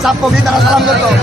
Sapo kita salam betul.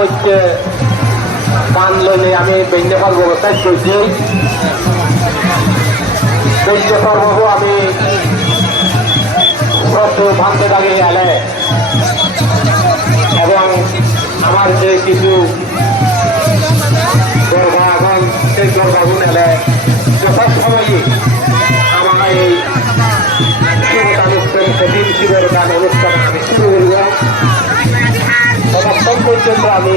হচ্ছে পান লইলে আমি বেঞ্জে পারবো ব্যবস্থা করছি বেঞ্জে পারবো আমি ভাঙতে দাঁড়িয়ে গেলে এবং আমার যে কিছু দরগা এবং সেই দরগাগুন এলে যথাসময়ই আমার এই শিবদান অনুষ্ঠান আমি শুরু করব ততক্ষণ পর্যন্ত আমি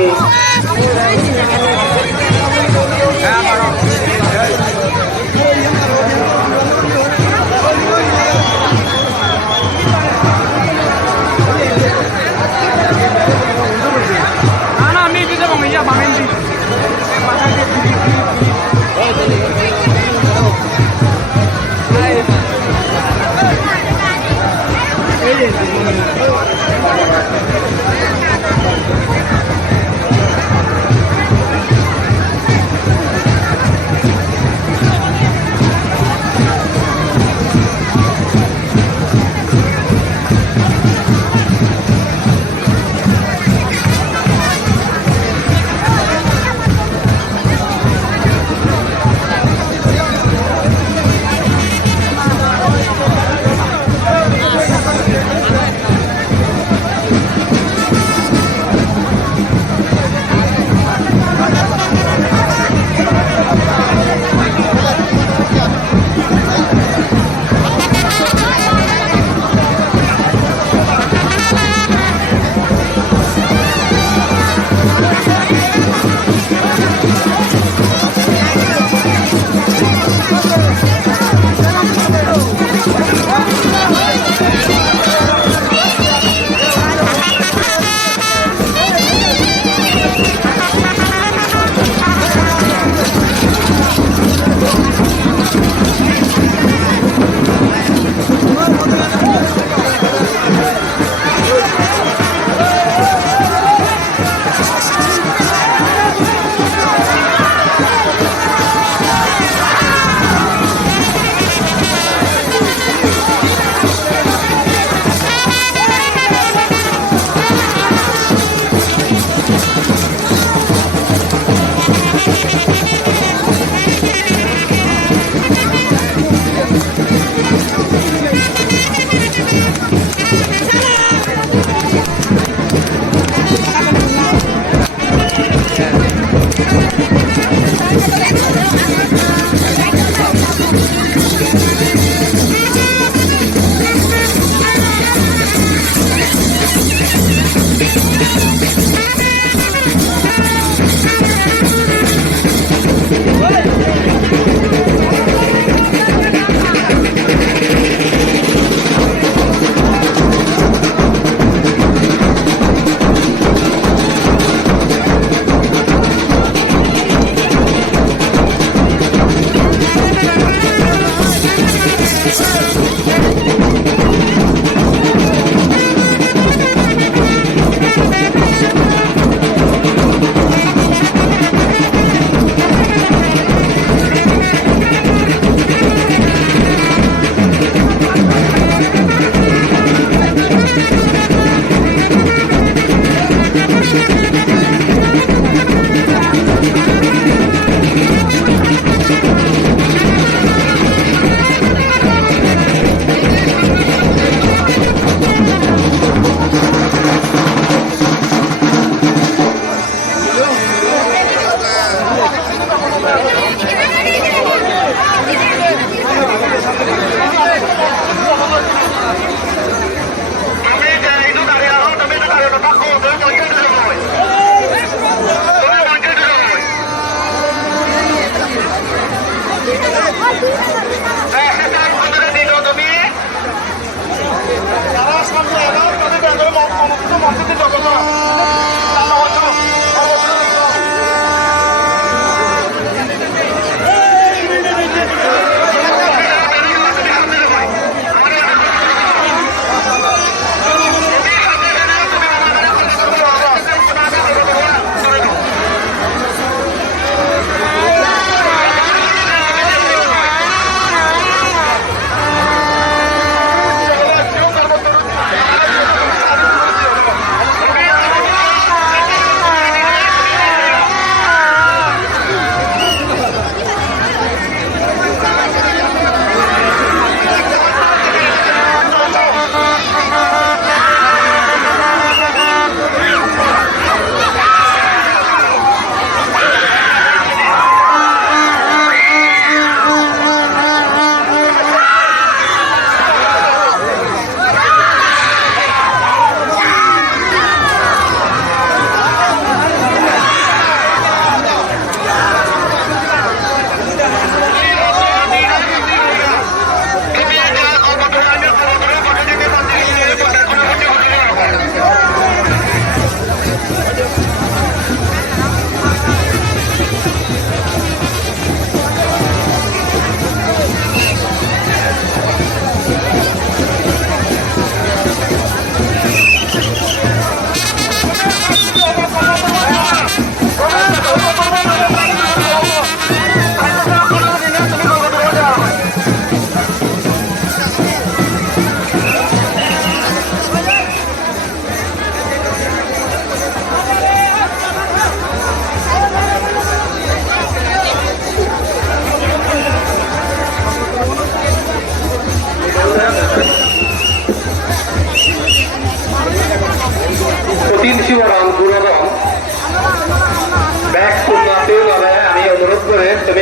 তুমি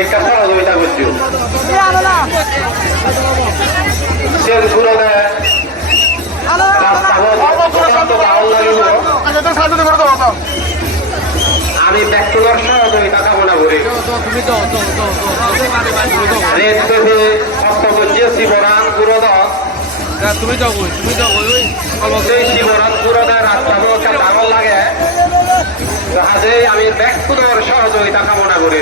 একটা সহযোগিতা করছো আমি ব্যক্তিগত সহযোগিতা কামনা করি শিবরান পুরোদশ তুমি যাও সেই শিবরান পুরোদয় রাস্তা ভালো লাগে আজে আমি ব্যক্তিগত সহযোগিতা কামনা করি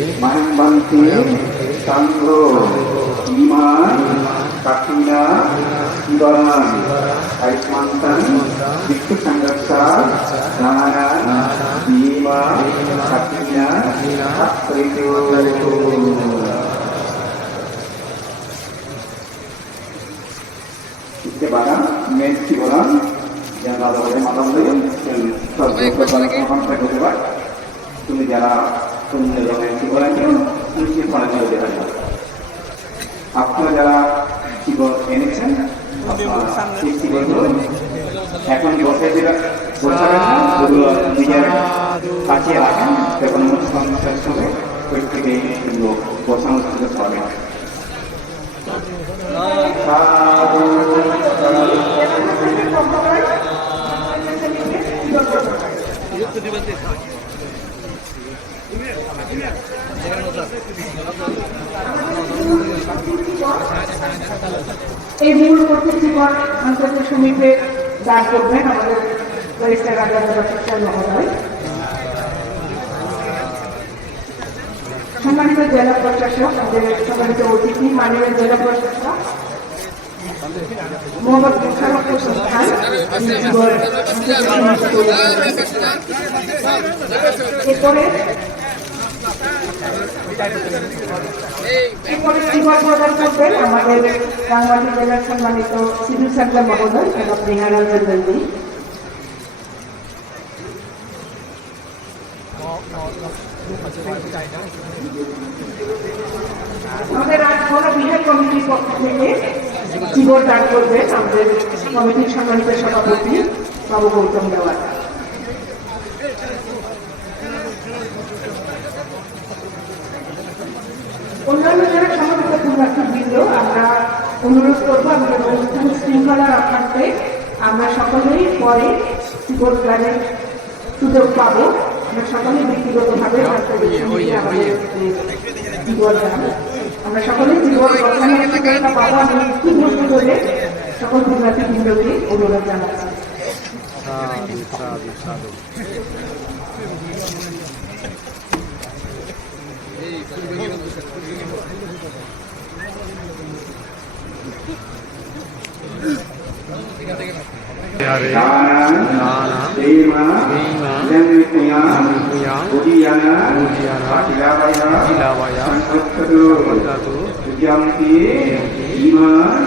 Manbanti, Sangro, Iman, Kakina, Ibaran, Aismantan, Dikti Sanggasa, Danganan, Bima, Kakina, Apritu. Itu barang, mensi orang yang ada pada malam ini, dan sampai berdebat, itu jalan penyelenggara mensi orang itu mesti pada jalan. Apa jalan sibuk election, sibuk itu, এখন বসে যেটা বসে ওগুলো নিজের কাছে রাখেন এবং সমস্যার সঙ্গে ওই থেকে বসানোর সুযোগ পাবেন। এই মূল প্রতিষ্ঠান আন্তর্জাতিক সমীপে দান করবেন আমাদের ব্যারিস্টার মহোদয়। সম্মানিত জেলা প্রশাসক, আমাদের সম্মানিত অতিথি মাননীয় জেলা প্রশাসক মোহাম্মদ মোশাররফ হোসেন খান, এরপরে জীবন প্রদান করবেন আমাদের রাঙ্গামাটি জেলার সম্মানিত সিভিল সার্জন মহোদয় এবং নেহারঞ্জন নন্দী। আমাদের রাজভবন বিহার কমিটির পক্ষ থেকে জীবন দান করবেন আমাদের কমিটির সম্মানিত সভাপতি বাবু গৌতম দেওয়ার। অন্যান্য যারা সমবেত পুণ্যার্থীবৃন্দ, আমরা অনুরোধ করবো আমাদের অনুষ্ঠান শৃঙ্খলা রক্ষার্থে আমরা সকলেই পরে জীবন দানের সুযোগ পাবো। আমরা সকলেই ব্যক্তিগতভাবে জীবন দান, আমরা সকলেই জীবন গঠনের সুযোগটা পাবো। আমি একটু বলতে বলে সকল পুণ্যার্থীবৃন্দকে অনুরোধ জানাচ্ছি। Iman,